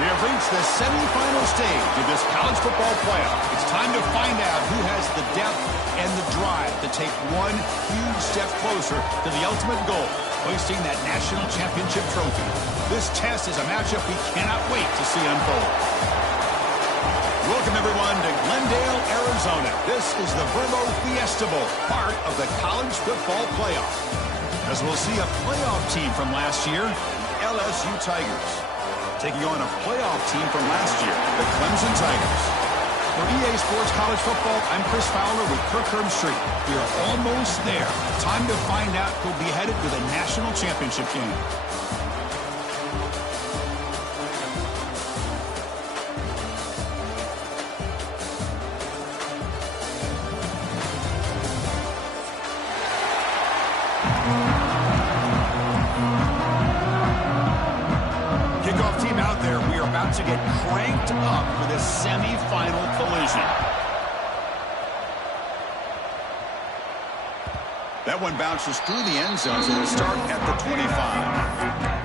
We have reached the semifinal stage of this college football playoff. It's time to find out who has the depth and the drive to take one huge step closer to the ultimate goal, hoisting that national championship trophy. This test is a matchup we cannot wait to see unfold. Welcome, everyone, to Glendale, Arizona. This is the Verbo Fiesta Bowl, part of the college football playoff. As we'll see a playoff team from last year, LSU Tigers, taking on a playoff team from last year, the Clemson Tigers. For EA Sports College Football, I'm Chris Fowler with Kirk Herbstreit. We are almost there. Time to find out who'll be headed to the national championship game. Kickoff team out there. We are about to get cranked up for this semifinal collision. That one bounces through the end zone, so they'll start at the 25.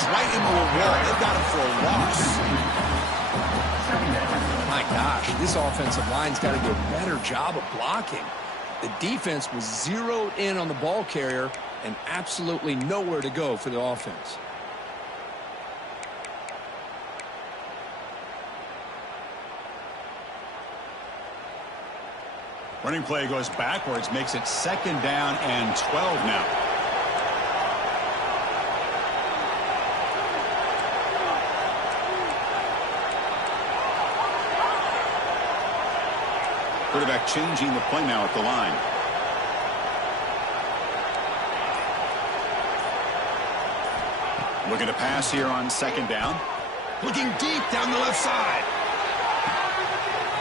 Right into a wall. They've got him for a loss. My gosh, this offensive line's got to do a better job of blocking. The defense was zeroed in on the ball carrier and absolutely nowhere to go for the offense. Running play goes backwards, makes it 2nd down and 12 now. Quarterback changing the play now at the line. Looking to pass here on 2nd down. Looking deep down the left side.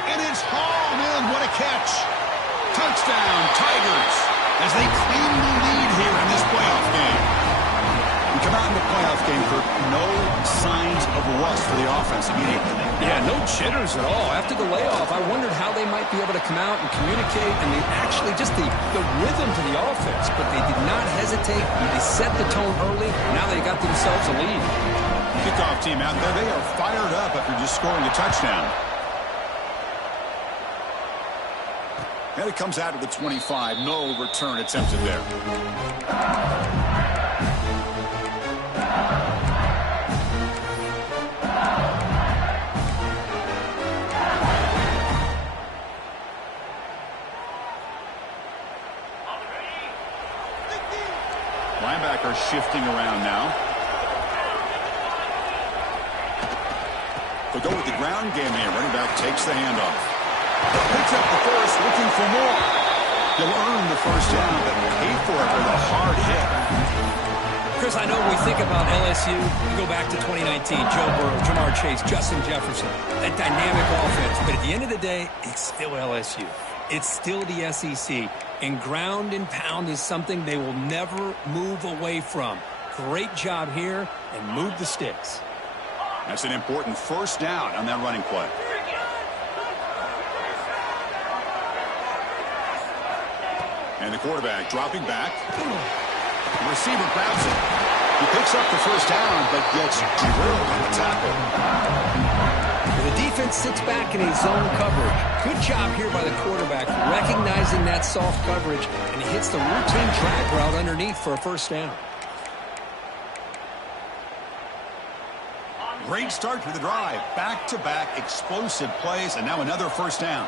And it's hauled in. What a catch. Touchdown, Tigers, as they claim the lead here in this playoff game. We come out in the playoff game for no signs of rust for the offense immediately. Yeah, no jitters at all. After the layoff, I wondered how they might be able to come out and communicate and actually just the rhythm to the offense. But they did not hesitate. They set the tone early. Now they got themselves a lead. Kickoff team out there. They are fired up after just scoring a touchdown. And it comes out of the 25. No return attempted there. Linebacker shifting around now. They'll go with the ground game here. Running back takes the handoff. Picks up the first, looking for more. He'll earn the first down, but pay for it with a hard hit. Chris, I know when we think about LSU, we go back to 2019, Joe Burrow, Jamar Chase, Justin Jefferson, that dynamic offense. But at the end of the day, it's still LSU. It's still the SEC, and ground and pound is something they will never move away from. Great job here, and move the sticks. That's an important first down on that running play. And the quarterback dropping back. The receiver grabs it. He picks up the first down, but gets drilled in the tackle. The defense sits back in a zone coverage. Good job here by the quarterback, recognizing that soft coverage, and he hits the routine drag route underneath for a first down. Great start to the drive. Back-to-back explosive plays, and now another first down.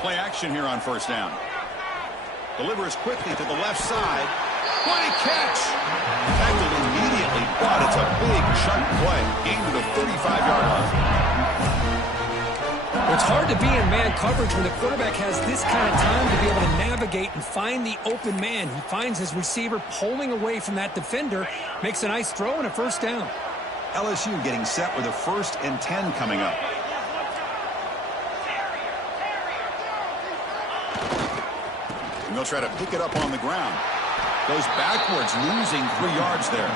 Play action here on first down. Delivers quickly to the left side. What a catch! Tackled immediately, but it's a big chunk play. Gain to the 35-yard line. It's hard to be in man coverage when the quarterback has this kind of time to be able to navigate and find the open man. He finds his receiver pulling away from that defender, makes a nice throw and a first down. LSU getting set with a 1st and 10 coming up. And they'll try to pick it up on the ground. Goes backwards, losing 3 yards there.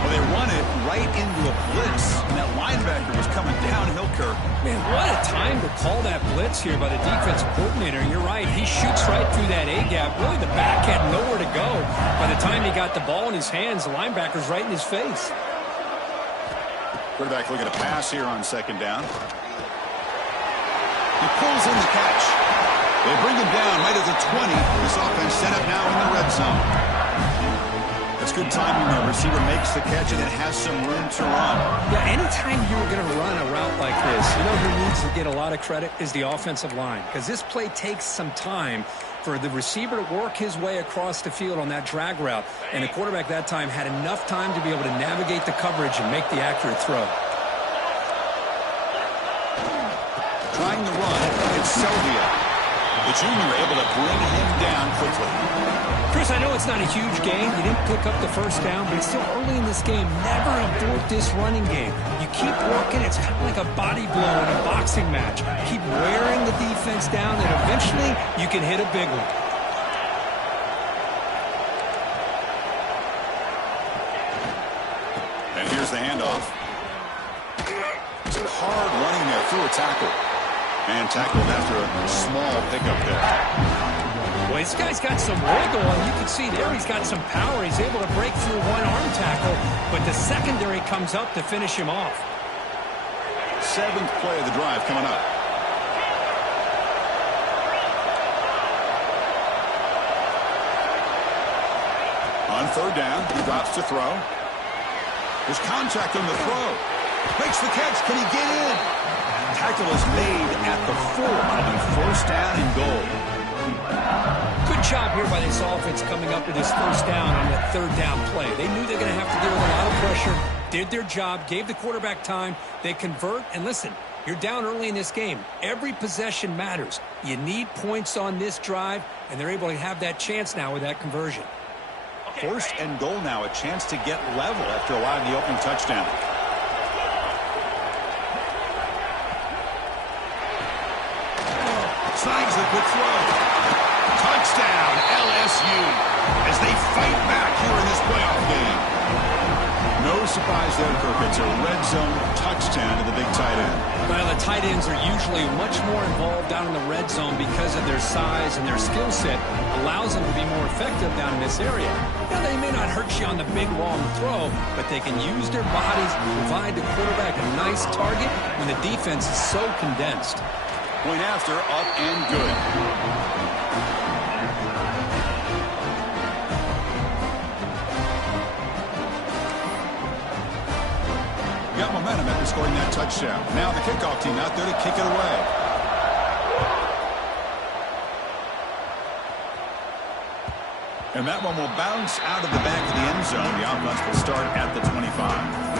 Well, they run it right into a blitz, and that linebacker was coming downhill, Kirk. Man, what a time to call that blitz here by the defensive coordinator. You're right. He shoots right through that A-gap. Really, the back had nowhere to go. By the time he got the ball in his hands, the linebacker's right in his face. Quarterback looking to pass here on second down. He pulls in the catch. They bring him down right at the 20. This offense set up now in the red zone. That's good timing there. Receiver makes the catch and it has some room to run. Yeah, anytime you're going to run a route like this, you know who needs to get a lot of credit is the offensive line. Because this play takes some time for the receiver to work his way across the field on that drag route. And the quarterback that time had enough time to be able to navigate the coverage and make the accurate throw. Trying to run, it's Sylvia. The junior able to bring him down quickly. Chris, I know it's not a huge gain. You didn't pick up the first down, but it's still early in this game. Never abort this running game. You keep working. It's kind of like a body blow in a boxing match. Keep wearing the defense down, and eventually you can hit a big one. And here's the handoff. It's hard running there through a tackle. And tackled after a small pickup there. Well, this guy's got some wiggle, and you can see there he's got some power. He's able to break through one arm tackle, but the secondary comes up to finish him off. 7th play of the drive coming up. On third down, he drops to throw. There's contact on the throw. Makes the catch. Can he get in? Tackle is made at the 4 on 1st down and goal. Good job here by this offense coming up with this first down on that 3rd down play. They knew they were going to have to deal with a lot of pressure, did their job, gave the quarterback time. They convert, and listen, you're down early in this game. Every possession matters. You need points on this drive, and they're able to have that chance now with that conversion. 1st and goal now, a chance to get level after allowing the opening touchdown. Snags the quick throw. Touchdown, LSU, as they fight back here in this playoff game. No surprise there, Kirk. It's a red zone touchdown to the big tight end. Well, the tight ends are usually much more involved down in the red zone because of their size and their skill set allows them to be more effective down in this area. Now, they may not hurt you on the big, long throw, but they can use their bodies to provide the quarterback a nice target when the defense is so condensed. Point after, up and good. Got momentum after scoring that touchdown. Now the kickoff team out there to kick it away. And that one will bounce out of the back of the end zone. The offense will start at the 25.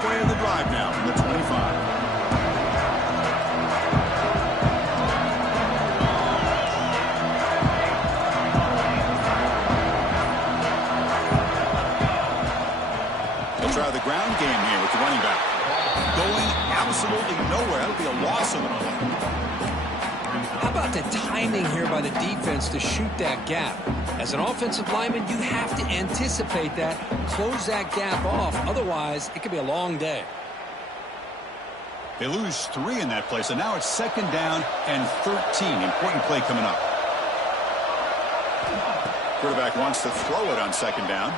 Play of the drive now from the 25. nowhere. That'll be a loss of the play. How about the timing here by the defense to shoot that gap? As an offensive lineman, you have to anticipate that, close that gap off. Otherwise, it could be a long day. They lose 3 in that play, so now it's 2nd down and 13. Important play coming up. Quarterback wants to throw it on 2nd down.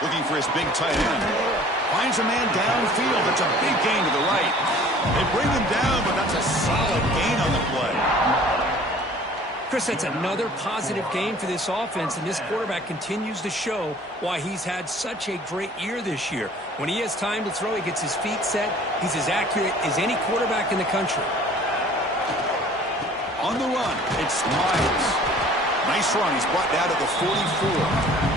Looking for his big tight end. Finds a man downfield. It's a big gain to the right. They bring him down, but that's a solid gain on the play. Chris, that's another positive game for this offense, and this quarterback continues to show why he's had such a great year this year. When he has time to throw, he gets his feet set. He's as accurate as any quarterback in the country. On the run, it's Miles. Nice run. He's brought down to the 44.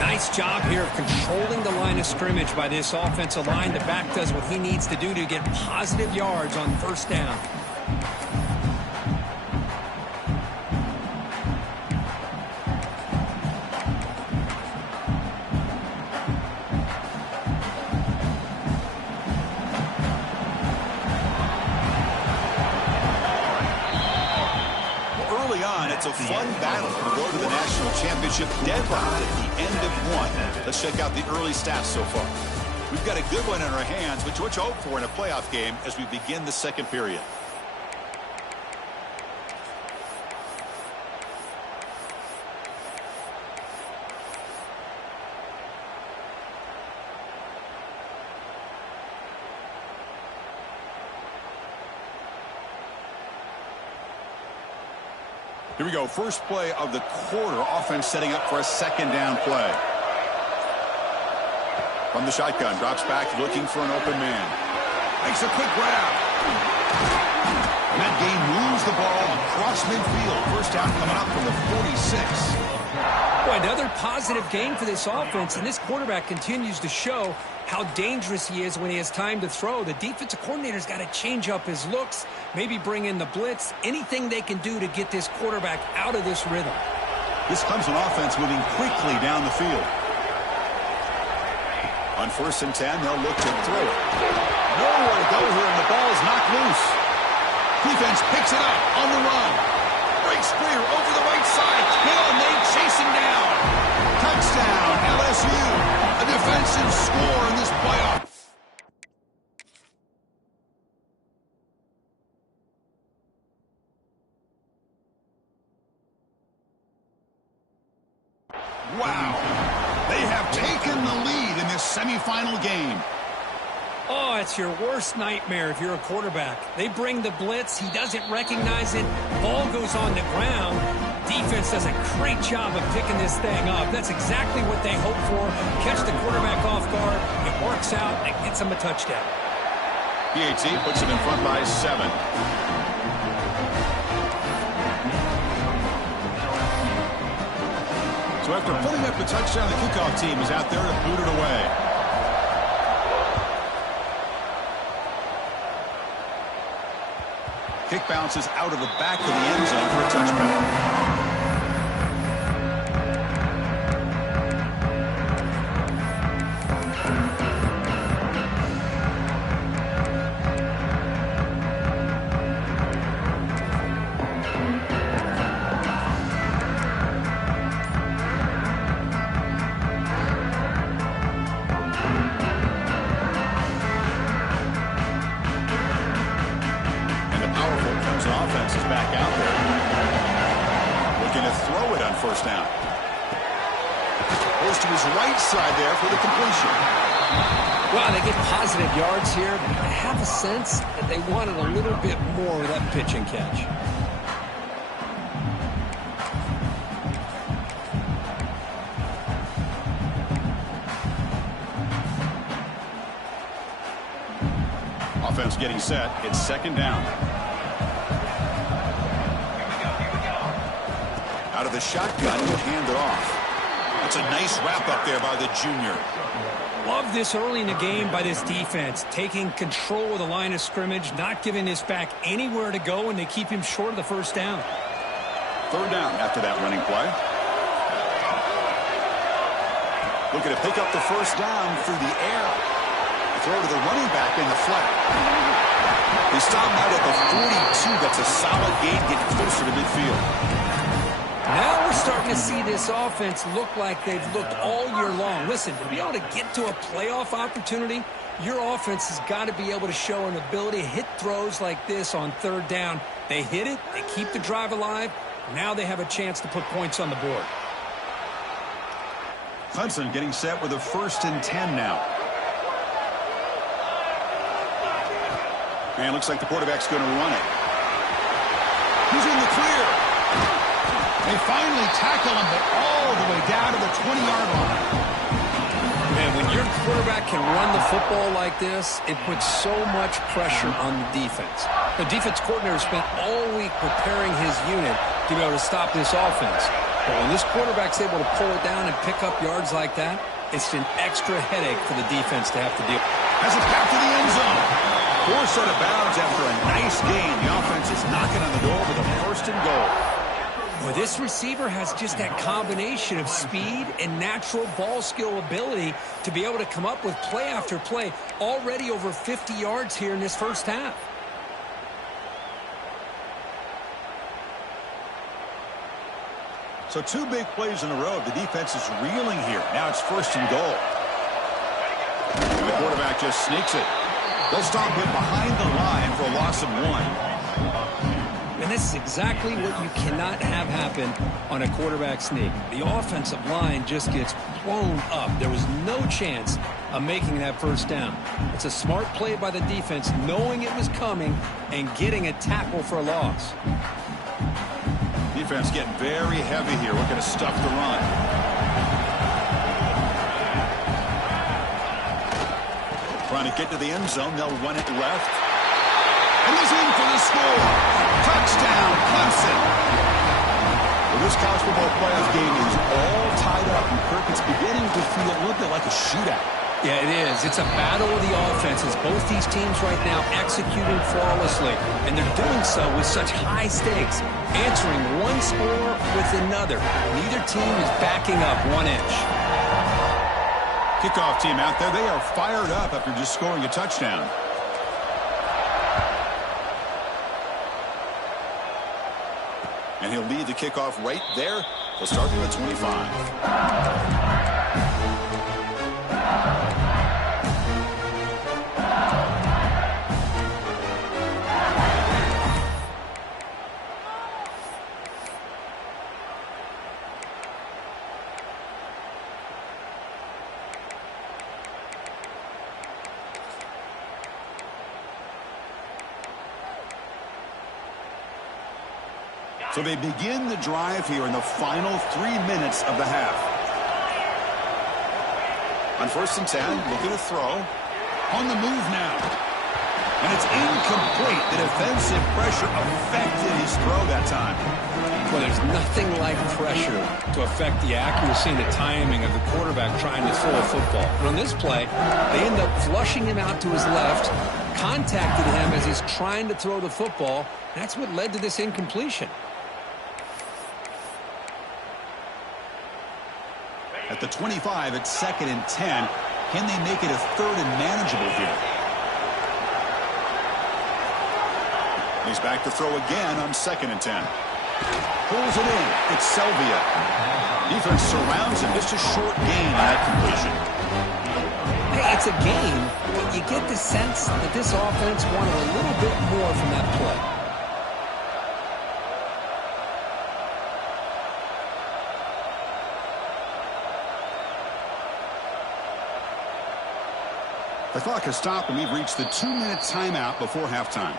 Nice job here of controlling the line of scrimmage by this offensive line. The back does what he needs to do to get positive yards on 1st down. It's a fun battle to go to the national championship deadlocked at the end of 1. Let's check out the early stats so far. We've got a good one in our hands, which what you hope for in a playoff game as we begin the 2nd period. Here we go. First play of the quarter. Offense setting up for a 2nd down play. From the shotgun. Drops back looking for an open man. Makes a quick grab. And that game moves the ball across midfield. First down coming up from the 46. Boy, another positive game for this offense, and this quarterback continues to show how dangerous he is when he has time to throw. The defensive coordinator's got to change up his looks, maybe bring in the blitz, anything they can do to get this quarterback out of this rhythm. This comes an offense moving quickly down the field. On 1st and 10, they'll look to throw it. Nowhere to go here, and the ball is knocked loose. Defense picks it up on the run. Breaks clear over the right side. Hill and they chase him down. Touchdown, LSU. A defensive score in this playoff. Wow. They have taken the lead in this semifinal game. Oh, it's your worst nightmare if you're a quarterback. They bring the blitz. He doesn't recognize it. Ball goes on the ground. Defense does a great job of picking this thing up. That's exactly what they hope for. Catch the quarterback off guard. It works out and it gets him a touchdown. PAT puts him in front by 7. So after putting up the touchdown, the kickoff team is out there to boot it away. Kick bounces out of the back of the end zone for a touchback. Wow, they get positive yards here, but I have a sense that they wanted a little bit more of that pitch and catch. Offense getting set. It's 2nd down. Out of the shotgun, he'll hand it off. That's a nice wrap up there by the junior. Love this early in the game by this defense, taking control of the line of scrimmage, not giving this back anywhere to go, and they keep him short of the 1st down. 3rd down after that running play. Looking to pick up the 1st down through the air. Throw to the running back in the flat. They stop out at the 42. That's a solid gain, getting closer to midfield. Now we're starting to see this offense look like they've looked all year long. Listen, to be able to get to a playoff opportunity, your offense has got to be able to show an ability to hit throws like this on third down. They hit it, they keep the drive alive. Now they have a chance to put points on the board. Clemson getting set with a 1st and 10 now. And looks like the quarterback's going to run it. He's in the clear. They finally tackle him, but all the way down to the 20-yard line. Man, when your quarterback can run the football like this, it puts so much pressure on the defense. The defense coordinator spent all week preparing his unit to be able to stop this offense. But when this quarterback's able to pull it down and pick up yards like that, it's an extra headache for the defense to have to deal with. Has it back to the end zone. 4 set of bounds after a nice gain. The offense is knocking on the door with a 1st and goal. Well, this receiver has just that combination of speed and natural ball skill ability to be able to come up with play after play. Already over 50 yards here in this first half. So 2 big plays in a row. The defense is reeling here. Now it's 1st and goal. And the quarterback just sneaks it. They'll stop him behind the line for a loss of 1. And this is exactly what you cannot have happen on a quarterback sneak. The offensive line just gets blown up. There was no chance of making that 1st down. It's a smart play by the defense, knowing it was coming and getting a tackle for a loss. Defense getting very heavy here, looking to stuff the run. Trying to get to the end zone. They'll run it left. And he's in for the score. Touchdown, Clemson. Well, this college football playoff game is all tied up, and Kirk, it's beginning to feel a little bit like a shootout. Yeah, it is. It's a battle of the offenses. Both these teams right now executing flawlessly, and they're doing so with such high stakes, answering one score with another. Neither team is backing up 1 inch. Kickoff team out there. They are fired up after just scoring a touchdown. And he'll lead the kickoff right there. They'll start from the 25. So they begin the drive here in the final 3 minutes of the half. On 1st and 10, looking to throw. On the move now. And it's incomplete. The defensive pressure affected his throw that time. Well, there's nothing like pressure to affect the accuracy and the timing of the quarterback trying to throw a football. But on this play, they end up flushing him out to his left, contacted him as he's trying to throw the football. That's what led to this incompletion. At the 25, it's 2nd and 10. Can they make it a 3rd and manageable here? He's back to throw again on 2nd and 10. Pulls it in. It's Selvia. Defense surrounds him. Just a short gain on that completion. Hey, it's a game, but you get the sense that this offense wanted a little bit more from that play. The clock has stopped, and we've reached the 2-minute timeout before halftime.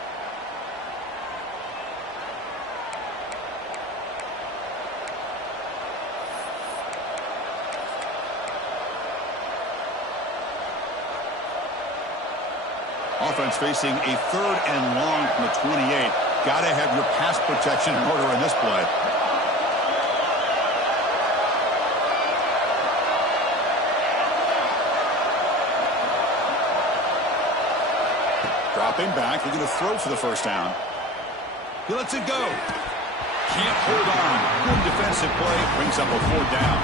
Offense facing a 3rd and long from the 28. Got to have your pass protection in order in this play. Dropping back, looking to throw for the 1st down. He lets it go. Can't hold on. Good defensive play. Brings up a 4th down.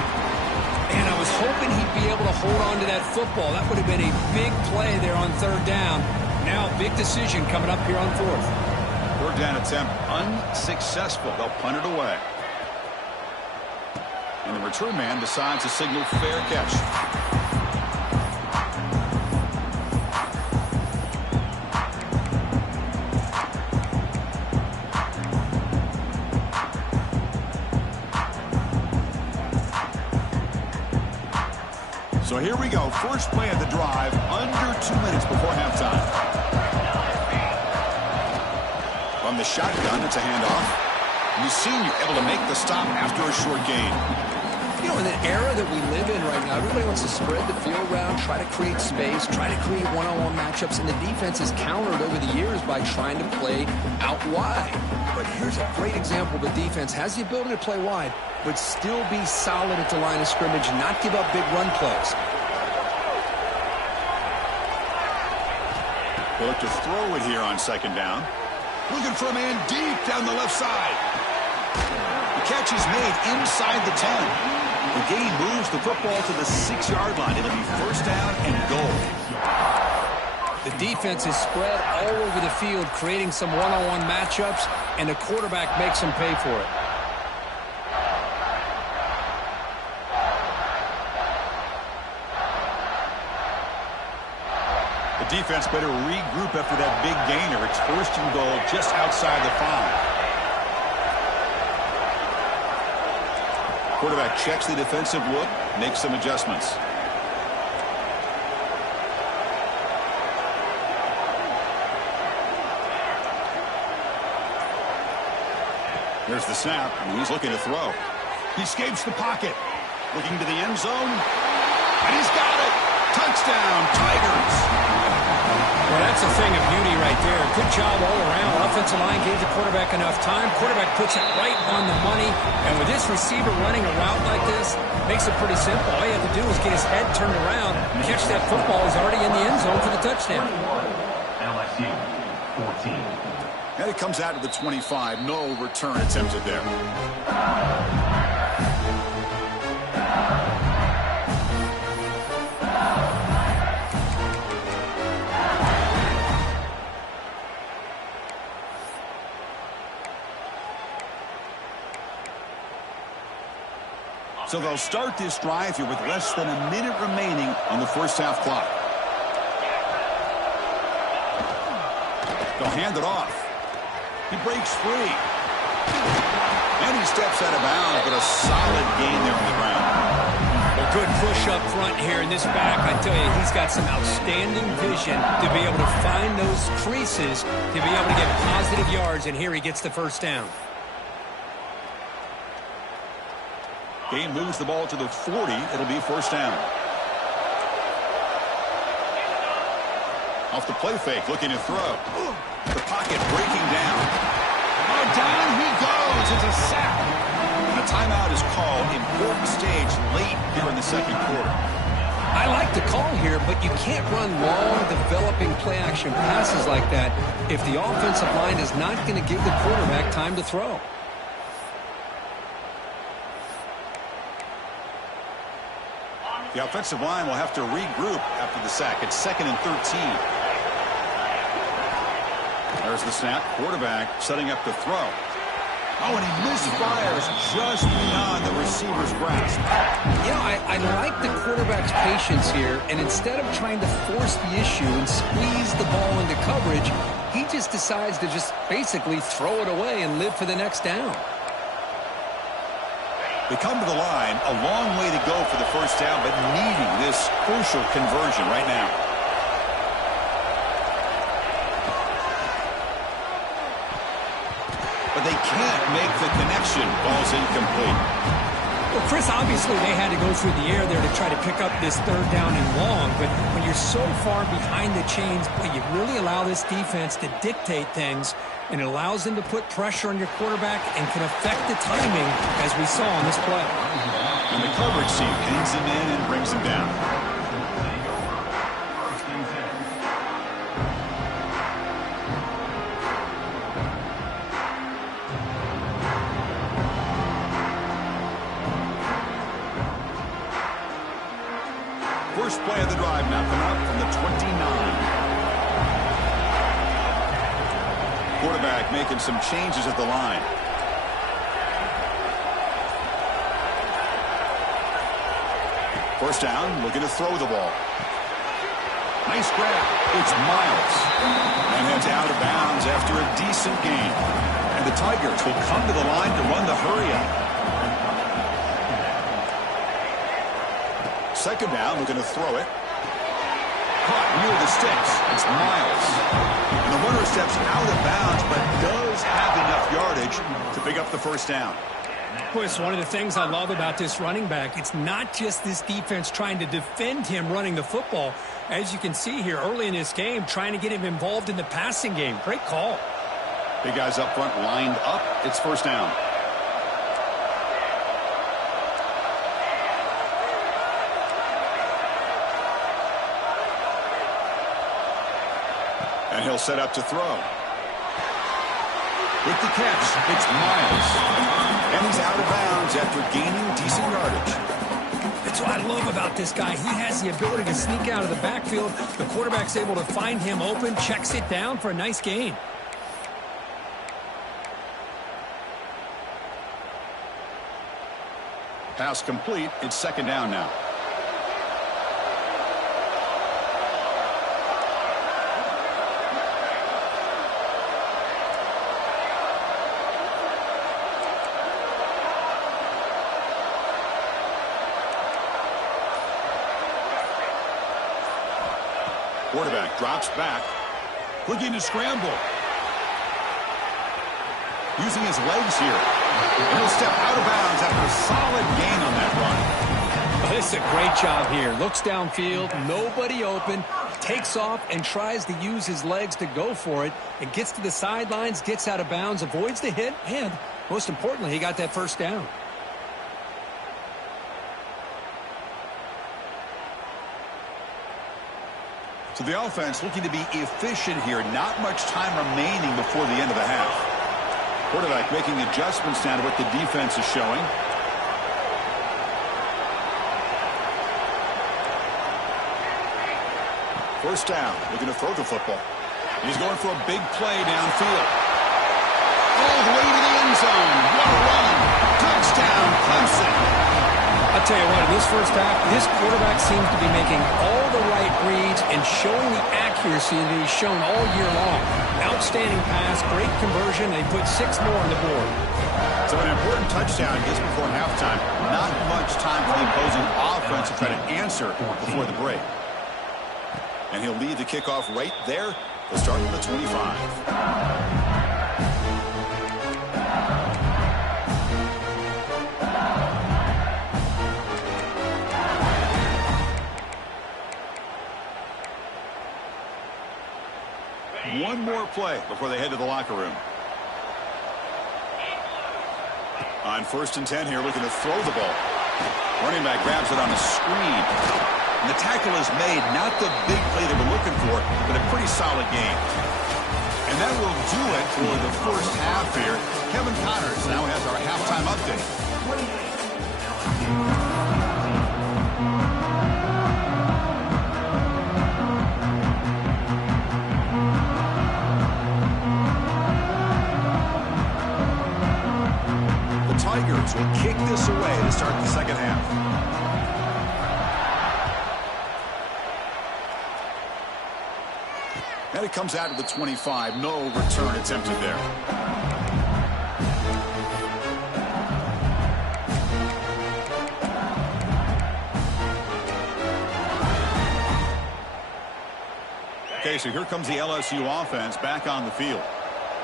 And I was hoping he'd be able to hold on to that football. That would have been a big play there on 3rd down. Now timeout. Big decision coming up here on fourth. Third down attempt unsuccessful. They'll punt it away. And the return man decides to signal fair catch. So here we go. First play of the drive, under 2 minutes before halftime. From the shotgun, it's a handoff. Mussine able to make the stop after a short gain. You know, in the era that we live in right now, everybody wants to spread the field around, try to create space, try to create one-on-one matchups, and the defense has countered over the years by trying to play out wide. But here's a great example. The defense has the ability to play wide, but still be solid at the line of scrimmage, not give up big run plays. They'll look to throw it here on second down. Looking for a man deep down the left side. The catch is made inside the 10. The gain moves the football to the 6-yard line. It'll be first down and goal. The defense is spread all over the field, creating some one-on-one matchups, and the quarterback makes them pay for it. The defense better regroup after that big gainer. It's first and goal just outside the 5. Quarterback checks the defensive look, makes some adjustments. There's the snap, and he's looking to throw. He escapes the pocket, looking to the end zone, and he's got it. Touchdown, Tigers. Well, that's a thing of beauty right there. Good job all around. Offensive line gave the quarterback enough time. Quarterback puts it right on the money. And with this receiver running a route like this, makes it pretty simple. All you have to do is get his head turned around, catch that football. He's already in the end zone for the touchdown. LSU 14. And it comes out to the 25. No return attempted there. So they'll start this drive here with less than a minute remaining on the first half clock. They'll hand it off. He breaks free. And he steps out of bounds, but a solid gain there on the ground. Well, good push up front here in this back. I tell you, he's got some outstanding vision to be able to find those creases, to be able to get positive yards, and here he gets the first down. Gain moves the ball to the 40. It'll be first down. Off the play fake, looking to throw. The pocket breaking down. Oh, down he goes. It's a sack. And a timeout is called. Important stage late here in the second quarter. I like the call here, but you can't run long, developing play-action passes like that if the offensive line is not going to give the quarterback time to throw. The offensive line will have to regroup after the sack. It's 2nd and 13. There's the snap. Quarterback setting up the throw. Oh, and he misfires just beyond the receiver's grasp. You know, I like the quarterback's patience here, and instead of trying to force the issue and squeeze the ball into coverage, he just decides to just basically throw it away and live for the next down. They come to the line, a long way to go for the first down, but needing this crucial conversion right now. But they can't make the connection. Ball's incomplete. Well, Chris, obviously they had to go through the air there to try to pick up this third down and long, but when you're so far behind the chains, boy, you really allow this defense to dictate things, and it allows them to put pressure on your quarterback and can affect the timing, as we saw on this play. And the coverage team pins him in and brings him down. First play of the drive now coming up from the 29. Quarterback making some changes at the line. First down, looking to throw the ball. Nice grab. It's Miles. And heads out of bounds after a decent gain. And the Tigers will come to the line to run the hurry-up. Second down, looking to throw it. Caught near the sticks. It's Miles. And the runner steps out of bounds, but does have enough yardage to pick up the first down. It's one of the things I love about this running back. It's not just this defense trying to defend him running the football. As you can see here early in this game, trying to get him involved in the passing game. Great call. Big guys up front lined up. It's first down. And he'll set up to throw. With the catch, it's Miles. And he's out of bounds after gaining decent yardage. That's what I love about this guy. He has the ability to sneak out of the backfield. The quarterback's able to find him open, checks it down for a nice gain. Pass complete. It's second down now. Quarterback drops back, looking to scramble. Using his legs here. And he'll step out of bounds after a solid gain on that run. This is a great job here. Looks downfield, nobody open, takes off and tries to use his legs to go for it. And gets to the sidelines, gets out of bounds, avoids the hit, and most importantly, he got that first down. So the offense looking to be efficient here. Not much time remaining before the end of the half. Quarterback making adjustments down to what the defense is showing. First down. Looking to throw the football. He's going for a big play downfield. All the way to the end zone. What a run. Touchdown, Clemson. I'll tell you what, in this first half, this quarterback seems to be making all the right reads and showing the accuracy that he's shown all year long. Outstanding pass, great conversion. They put 6 more on the board. So an important touchdown just before halftime. Not much time for the opposing offense to try to answer before the break. And he'll lead the kickoff right there. They'll start from the 25. One more play before they head to the locker room. On 1st and 10 here, looking to throw the ball. Running back grabs it on a screen. And the tackle is made. Not the big play they were looking for, but a pretty solid game. And that will do it for the first half here. Kevin Connors now has our halftime update. Tigers will kick this away to start the second half. And it comes out to the 25. No return attempted there. Okay, so here comes the LSU offense back on the field.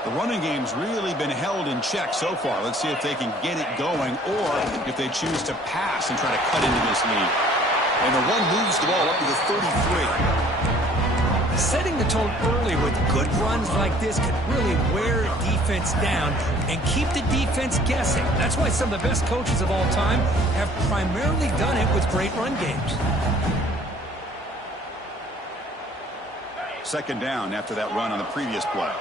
The running game's really been held in check so far. Let's see if they can get it going or if they choose to pass and try to cut into this lead. And the run moves the ball up to the 33. Setting the tone early with good runs like this can really wear defense down and keep the defense guessing. That's why some of the best coaches of all time have primarily done it with great run games. Second down after that run on the previous play.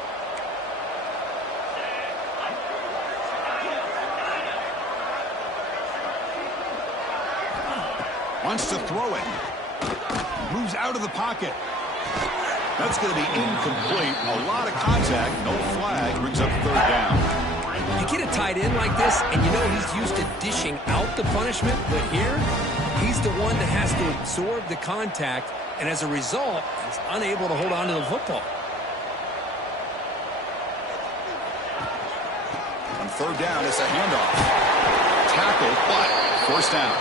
Wants to throw it. Moves out of the pocket. That's going to be incomplete. A lot of contact. No flag. brings up third down. You get a tight end like this, and you know he's used to dishing out the punishment, but here, he's the one that has to absorb the contact, and as a result, he's unable to hold on to the football. On third down, it's a handoff. Tackle, but first down.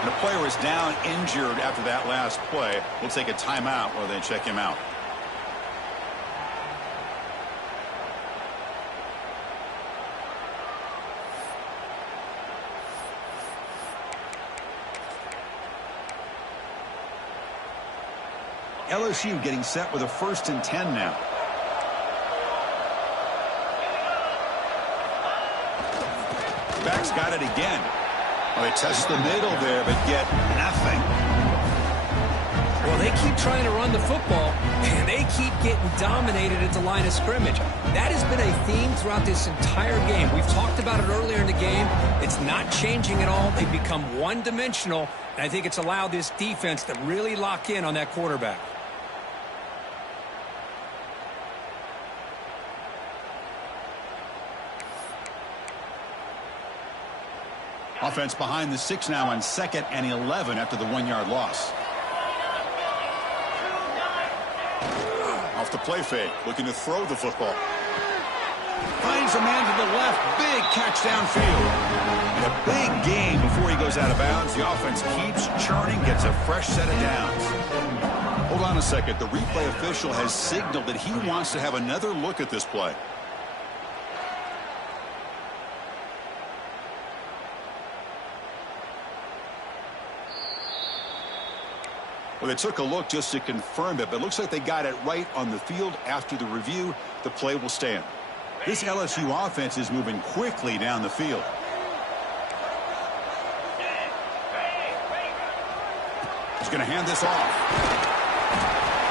And the player is down injured after that last play. We'll take a timeout while they check him out. LSU getting set with a 1st and 10 now. Back's got it again. Well, they test the middle there, but get nothing. Well, they keep trying to run the football, and they keep getting dominated at the line of scrimmage. That has been a theme throughout this entire game. We've talked about it earlier in the game. It's not changing at all. They've become one-dimensional, and I think it's allowed this defense to really lock in on that quarterback. Offense behind the 6 now on 2nd and 11 after the 1-yard loss. Off the play fake, looking to throw the football. Finds a man to the left, big catch downfield. And a big gain before he goes out of bounds. The offense keeps churning, gets a fresh set of downs. Hold on a second, the replay official has signaled that he wants to have another look at this play. Well, they took a look just to confirm it, but it looks like they got it right on the field. After the review, the play will stand. This LSU offense is moving quickly down the field. He's going to hand this off.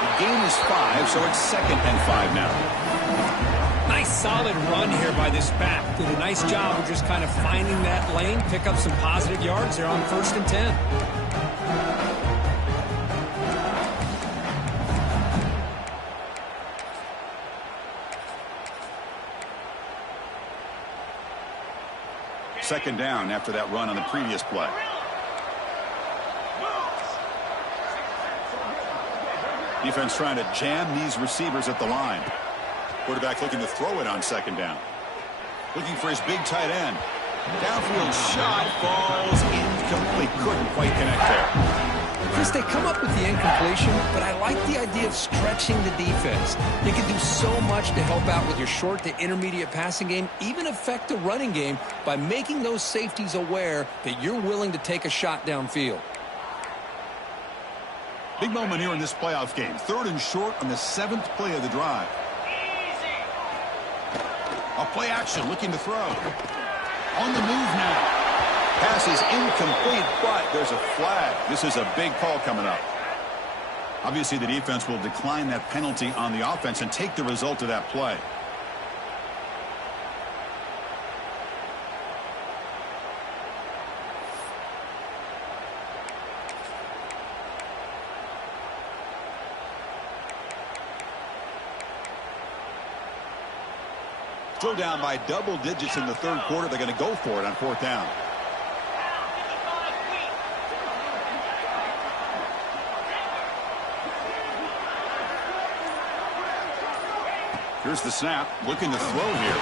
The gain is 5, so it's 2nd and 5 now. Nice solid run here by this back. Did a nice job of just kind of finding that lane, pick up some positive yards there on 1st and 10. Second down after that run on the previous play. Defense trying to jam these receivers at the line. Quarterback looking to throw it on 2nd down. Looking for his big tight end. Downfield shot falls incomplete. Couldn't quite connect there. Chris, they come up with the incompletion, but I like the idea of stretching the defense. You can do so much to help out with your short to intermediate passing game, even affect the running game by making those safeties aware that you're willing to take a shot downfield. Big moment here in this playoff game. 3rd and short on the 7th play of the drive. A play action looking to throw. On the move now. Pass is incomplete, but there's a flag. This is a big call coming up. Obviously, the defense will decline that penalty on the offense and take the result of that play. Still down by double digits in the 3rd quarter. They're going to go for it on 4th down. Here's the snap, looking to throw here.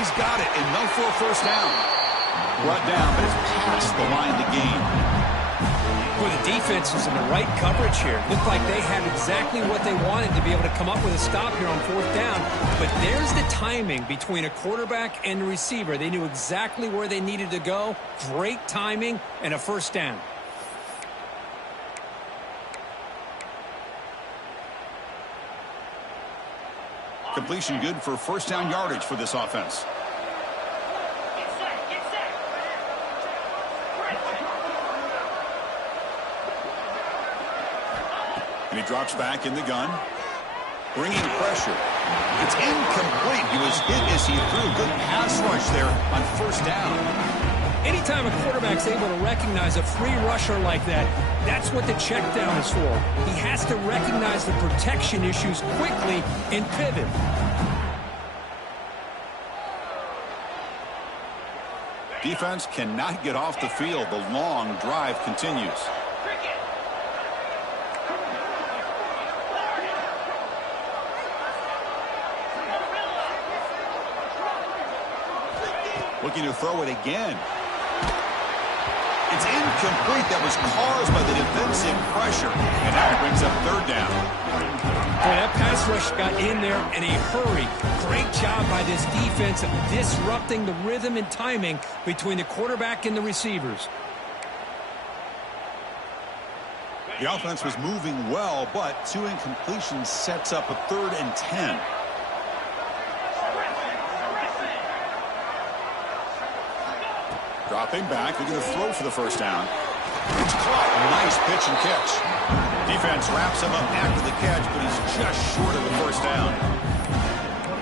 He's got it, enough for a 1st down. Brought down, but it's past the line to gain. Well, the defense was in the right coverage here. Looked like they had exactly what they wanted to be able to come up with a stop here on 4th down. But there's the timing between a quarterback and the receiver. They knew exactly where they needed to go. Great timing and a 1st down. Completion good for 1st down yardage for this offense. And he drops back in the gun. Bringing pressure. It's incomplete. He was hit as he threw. Good pass rush there on 1st down. Anytime a quarterback's able to recognize a free rusher like that, that's what the check down is for. He has to recognize the protection issues quickly and pivot. Defense cannot get off the field. The long drive continues. Looking to throw it again. It's incomplete. That was caused by the defensive pressure. And now it brings up third down. Boy, that pass rush got in there in a hurry. Great job by this defense of disrupting the rhythm and timing between the quarterback and the receivers. The offense was moving well, but 2 incompletions sets up a 3rd and 10. Dropping back, they're going to throw for the first down. It's caught. Nice pitch and catch. Defense wraps him up after the catch, but he's just short of the first down.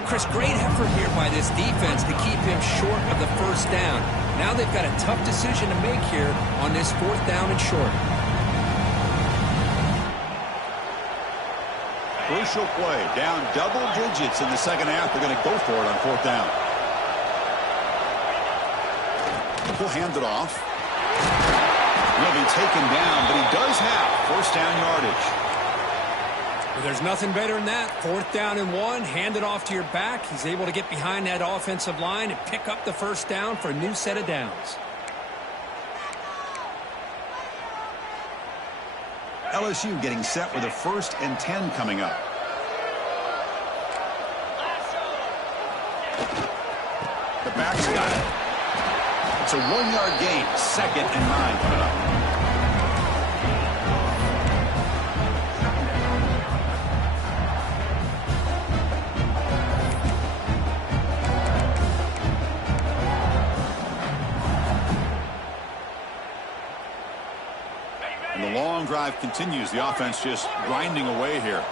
Chris, great effort here by this defense to keep him short of the first down. Now they've got a tough decision to make here on this 4th down and short. Crucial play. Down double digits in the second half. They're going to go for it on 4th down. He'll hand it off. He'll be taken down, but he does have first down yardage. Well, there's nothing better than that. 4th down and 1. Hand it off to your back. He's able to get behind that offensive line and pick up the first down for a new set of downs. LSU getting set with a 1st and 10 coming up. The back's got it. It's a 1-yard gain. 2nd and 9 coming up. And the long drive continues. The offense just grinding away here.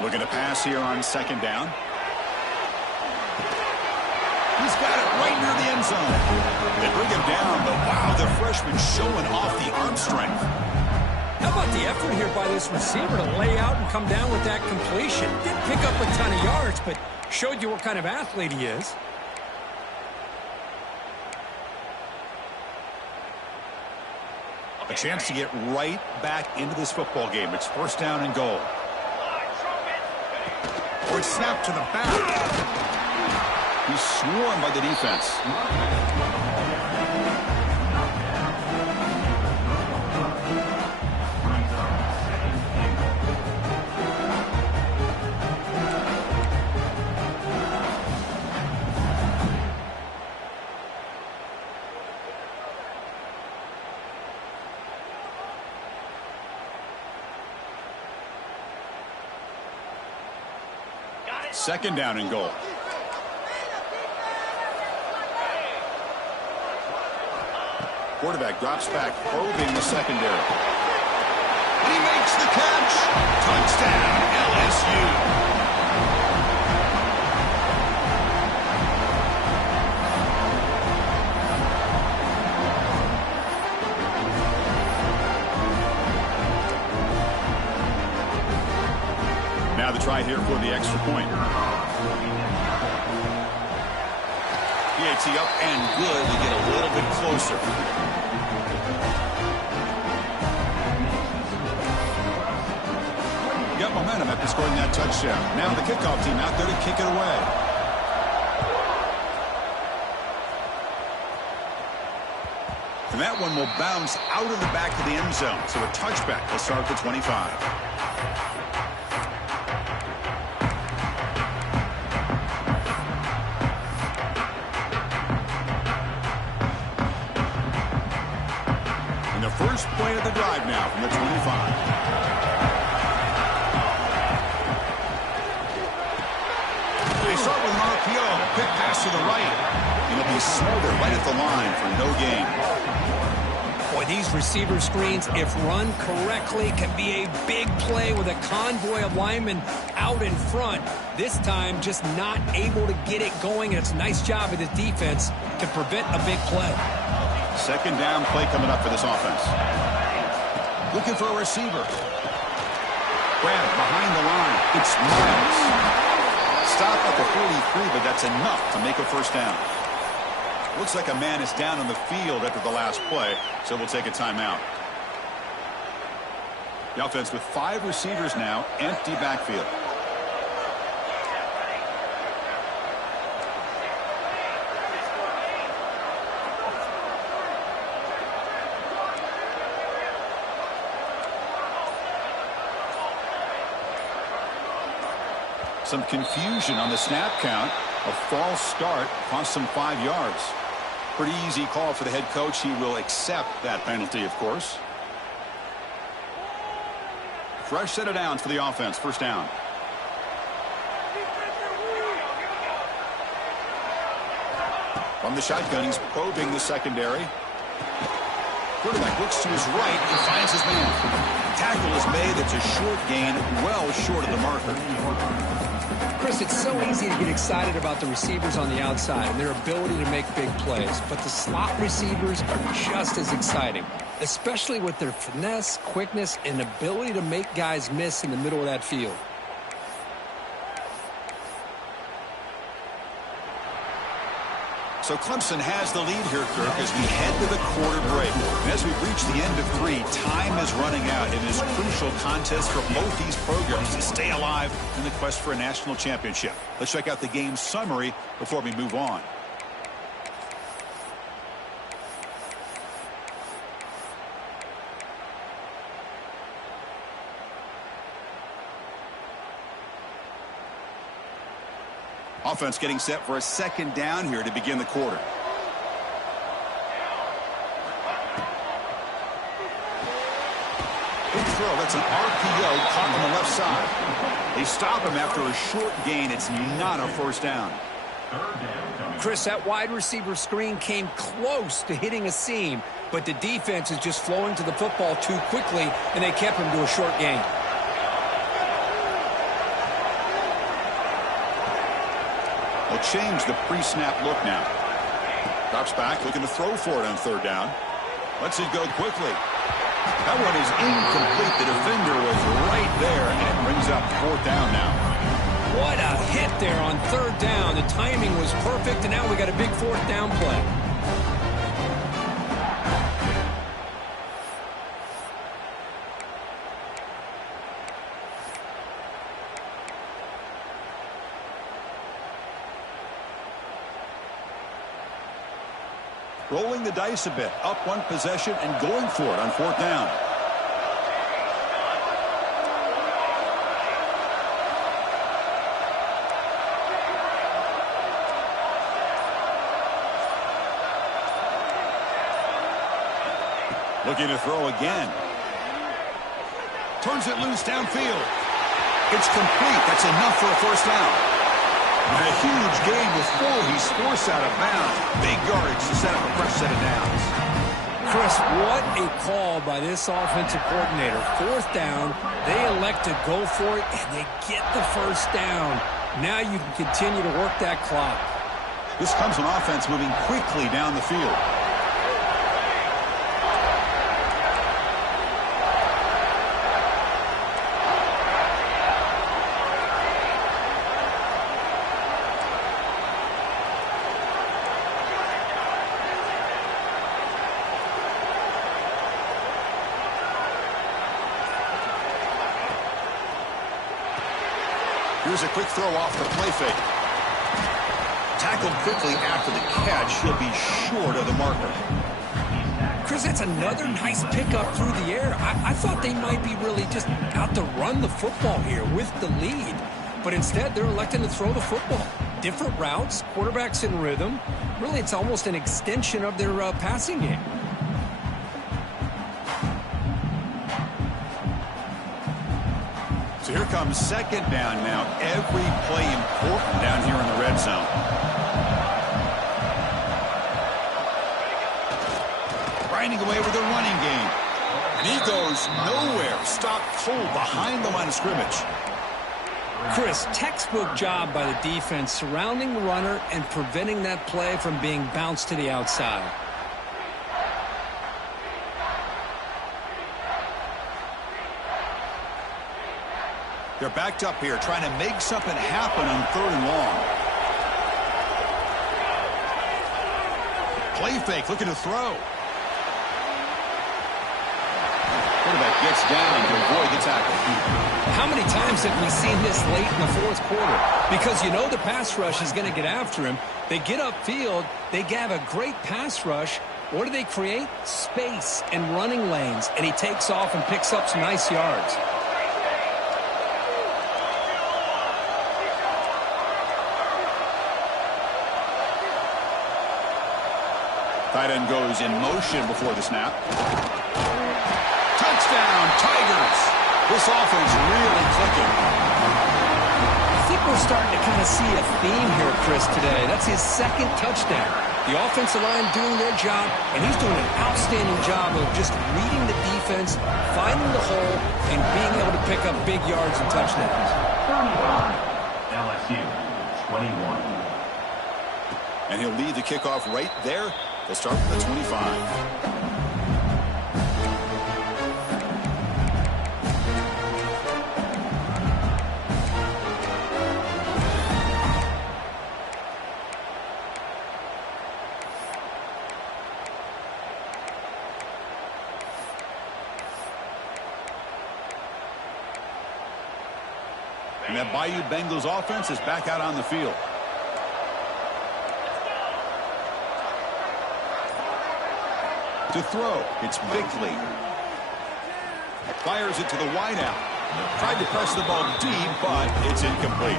Looking to pass here on 2nd down. He's got it right near the end zone. They bring him down, but wow, the freshman showing off the arm strength. How about the effort here by this receiver to lay out and come down with that completion? Didn't pick up a ton of yards, but showed you what kind of athlete he is. A chance to get right back into this football game. It's 1st down and goal. Or it's snapped to the back. He's swarmed by the defense. Second down and goal. Quarterback drops back, probing the secondary. And he makes the catch. Touchdown, LSU. Now the try here for the extra point. PAT up and good. We get a little bit closer. Got momentum after scoring that touchdown. Now the kickoff team out there to kick it away. And that one will bounce out of the back of the end zone. So a touchback will start at the 25. First play of the drive now from the 25. They start with an RPO. Quick pass to the right. It'll be smothered right at the line for no gain. Boy, these receiver screens, if run correctly, can be a big play with a convoy of linemen out in front. This time, just not able to get it going. And it's a nice job of the defense to prevent a big play. Second down play coming up for this offense. Looking for a receiver. Grant behind the line. It's Miles. Stop at the 43, but that's enough to make a first down. Looks like a man is down on the field after the last play, so we'll take a timeout. The offense with 5 receivers now, empty backfield. Some confusion on the snap count. A false start cost some 5 yards. Pretty easy call for the head coach. He will accept that penalty, of course. Fresh set of downs for the offense. First down. From the shotgun, he's probing the secondary. Quarterback looks to his right and finds his man. Tackle is made. It's a short gain, well short of the marker. Chris, it's so easy to get excited about the receivers on the outside and their ability to make big plays, but the slot receivers are just as exciting, especially with their finesse, quickness, and ability to make guys miss in the middle of that field. So Clemson has the lead here, Kirk, as we head to the quarter break. And as we reach the end of 3, time is running out in this crucial contest for both these programs to stay alive in the quest for a national championship. Let's check out the game summary before we move on. Offense getting set for a second down here to begin the quarter. Big throw. That's an RPO caught on the left side. They stop him after a short gain. It's not a first down. Chris, that wide receiver screen came close to hitting a seam, but the defense is just flowing to the football too quickly, and they kept him to a short gain. They'll change the pre-snap look now. Drops back, looking to throw for it on third down. Lets it go quickly. That one is incomplete. The defender was right there, and it brings up fourth down now. What a hit there on third down. The timing was perfect, and now we got a big fourth down play. Rolling the dice a bit, up one possession and going for it on fourth down. Looking to throw again. Turns it loose downfield. It's complete. That's enough for a first down. And a huge gain before he's forced out of bounds. Big yardage to set up a fresh set of downs. Chris, what a call by this offensive coordinator. Fourth down, they elect to go for it, and they get the first down. Now you can continue to work that clock. This comes an offense moving quickly down the field. Here's a quick throw off the play fake. Tackled quickly after the catch. He'll be short of the marker. Chris, that's another nice pickup through the air. I thought they might be really just out to run the football here with the lead. But instead, they're electing to throw the football. Different routes, quarterbacks in rhythm. Really, it's almost an extension of their passing game. So here comes second down now. Every play important down here in the red zone. Grinding away with a running game. And he goes nowhere. Stopped cold behind the line of scrimmage. Chris, textbook job by the defense surrounding the runner and preventing that play from being bounced to the outside. They're backed up here trying to make something happen on 3rd and long. Play fake, looking to throw. Quarterback gets down to avoid the tackle. How many times have we seen this late in the 4th quarter? Because you know the pass rush is going to get after him. They get upfield. They have a great pass rush. What do they create? Space and running lanes. And he takes off and picks up some nice yards. Tight end goes in motion before the snap. Touchdown, Tigers! This offense really clicking. I think we're starting to kind of see a theme here, Chris, today. That's his 2nd touchdown. The offensive line doing their job, and he's doing an outstanding job of just reading the defense, finding the hole, and being able to pick up big yards and touchdowns. LSU, 21. And he'll lead the kickoff right there. They'll start with the 25. And that Bayou Bengals offense is back out on the field. To throw, it's Bickley. Fires it to the wideout. Tried to press the ball deep, but it's incomplete.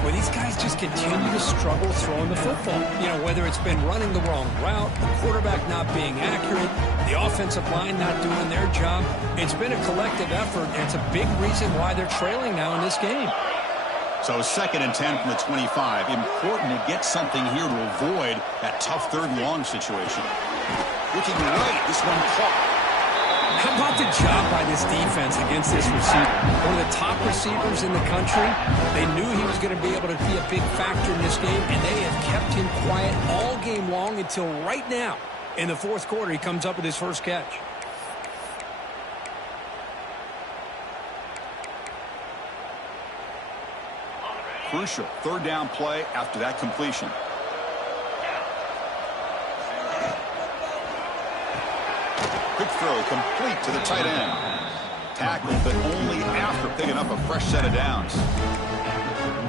Well, these guys just continue to struggle throwing the football. You know, whether it's been running the wrong route, the quarterback not being accurate, the offensive line not doing their job. It's been a collective effort, and it's a big reason why they're trailing now in this game. So 2nd and 10 from the 25. Important to get something here to avoid that tough 3rd and long situation. Looking right, this one caught. How about the job by this defense against this receiver? One of the top receivers in the country. They knew he was going to be able to be a big factor in this game, and they have kept him quiet all game long until right now. In the 4th quarter, he comes up with his first catch. Crucial 3rd down play after that completion. Quick throw complete to the tight end. Tackled, but only after picking up a fresh set of downs.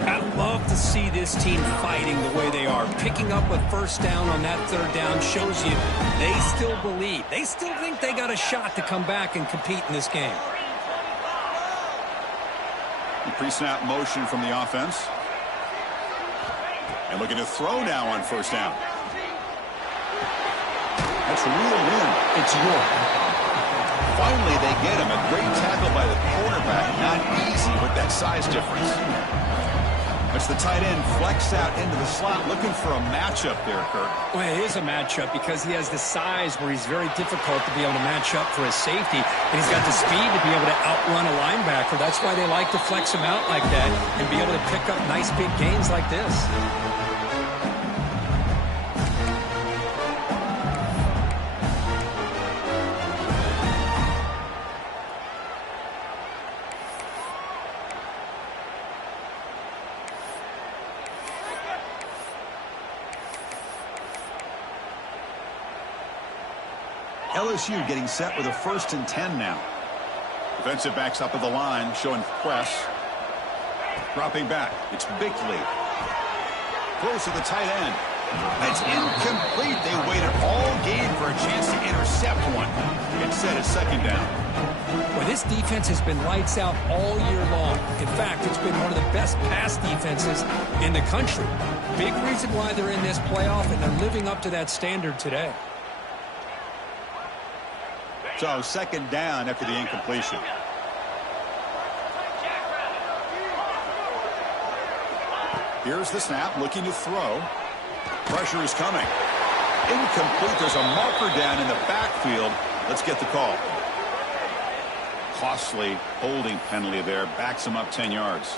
I love to see this team fighting the way they are. Picking up a 1st down on that 3rd down shows you they still believe. They still think they got a shot to come back and compete in this game. Pre-snap motion from the offense. And looking to throw now on 1st down. That's reeled in. It's York. Finally, they get him. A great tackle by the quarterback. Not easy with that size difference. It's the tight end flexed out into the slot, looking for a matchup there, Kurt. Well, it is a matchup because he has the size where he's very difficult to be able to match up for his safety, and he's got the speed to be able to outrun a linebacker. That's why they like to flex him out like that and be able to pick up nice big gains like this. LSU getting set with a 1st and 10 now. Defensive backs up at the line, showing press. Dropping back. It's Bickley. Close to the tight end. It's incomplete. They waited all game for a chance to intercept one. Instead, a 2nd down. Well, this defense has been lights out all year long. In fact, it's been one of the best pass defenses in the country. Big reason why they're in this playoff, and they're living up to that standard today. So 2nd down after the incompletion. Here's the snap, looking to throw. Pressure is coming. Incomplete. There's a marker down in the backfield. Let's get the call. Costly holding penalty there. Backs him up 10 yards.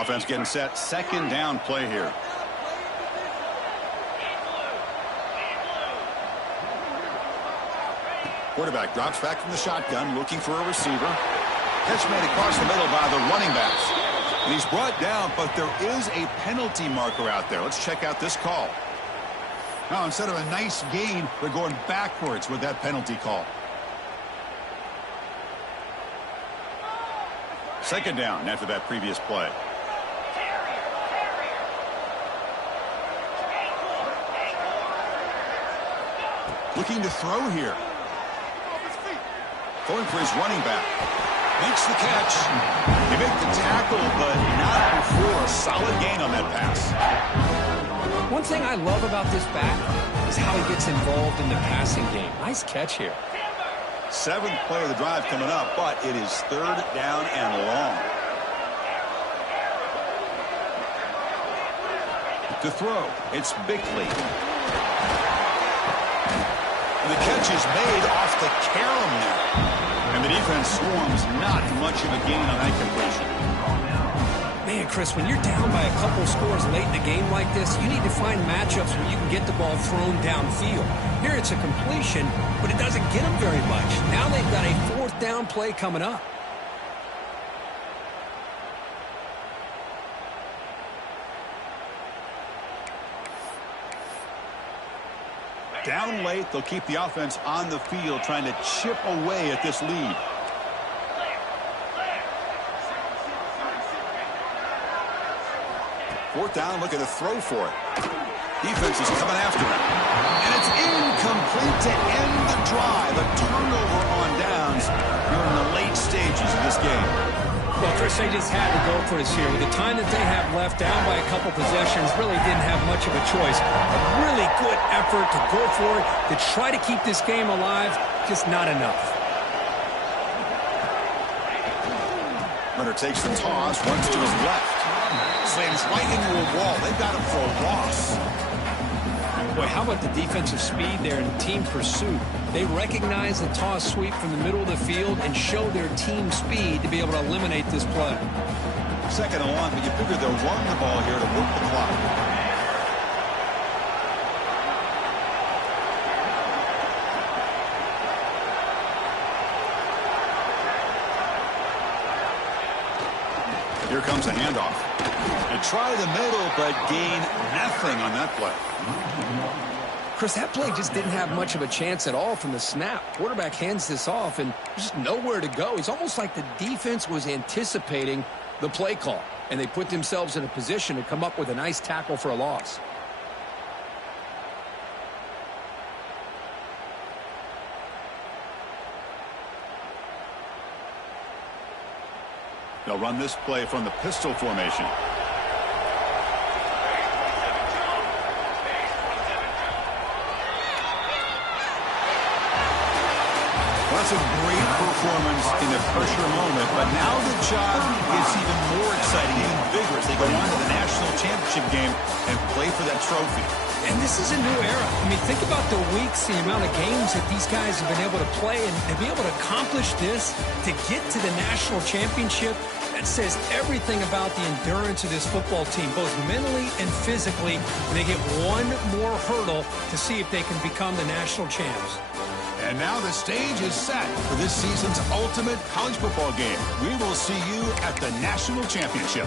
Offense getting set. Second down play here. Quarterback drops back from the shotgun, looking for a receiver. Catch made across the middle by the running backs. And he's brought down, but there is a penalty marker out there. Let's check out this call. Now, instead of a nice gain, they're going backwards with that penalty call. Second down after that previous play. Looking to throw here. Going for his running back. Makes the catch. They make the tackle, but not before a solid gain on that pass. One thing I love about this back is how he gets involved in the passing game. Nice catch here. Seventh play of the drive coming up, but it is third down and long. To throw, it's Bickley. And the catch is made off the carom there. And the defense swarms, not much of a gain on that completion. Man, Chris, when you're down by a couple scores late in the game like this, you need to find matchups where you can get the ball thrown downfield. Here it's a completion, but it doesn't get them very much. Now they've got a fourth down play coming up. Down late, they'll keep the offense on the field, trying to chip away at this lead. Fourth down, looking to throw for it. Defense is coming after him. And it's incomplete to end the drive. A turnover on downs here in the late stages of this game. Well, Chris, they just had to go for this here. With the time that they have left, down by a couple possessions, really didn't have much of a choice. A really good effort to go for it, to try to keep this game alive, just not enough. Runner takes the toss, runs to his left. Slams right into a wall. They've got him for a loss. Boy, how about the defensive speed there in team pursuit? They recognize the toss sweep from the middle of the field and show their team speed to be able to eliminate this play. Second and long, but you figure they'll run the ball here to work the clock. Here comes a handoff. They try the middle, but gain nothing on that play. Chris, that play just didn't have much of a chance at all from the snap. Quarterback hands this off, and there's just nowhere to go. It's almost like the defense was anticipating the play call, and they put themselves in a position to come up with a nice tackle for a loss. They'll run this play from the pistol formation. That's a great performance in the pressure moment, but now the job gets even more exciting, even bigger as they go on to the national championship game and play for that trophy. And this is a new era. I mean, think about the weeks, the amount of games that these guys have been able to play, and to be able to accomplish this, to get to the national championship, that says everything about the endurance of this football team, both mentally and physically, and they get one more hurdle to see if they can become the national champs. And now the stage is set for this season's ultimate college football game. We will see you at the national championship.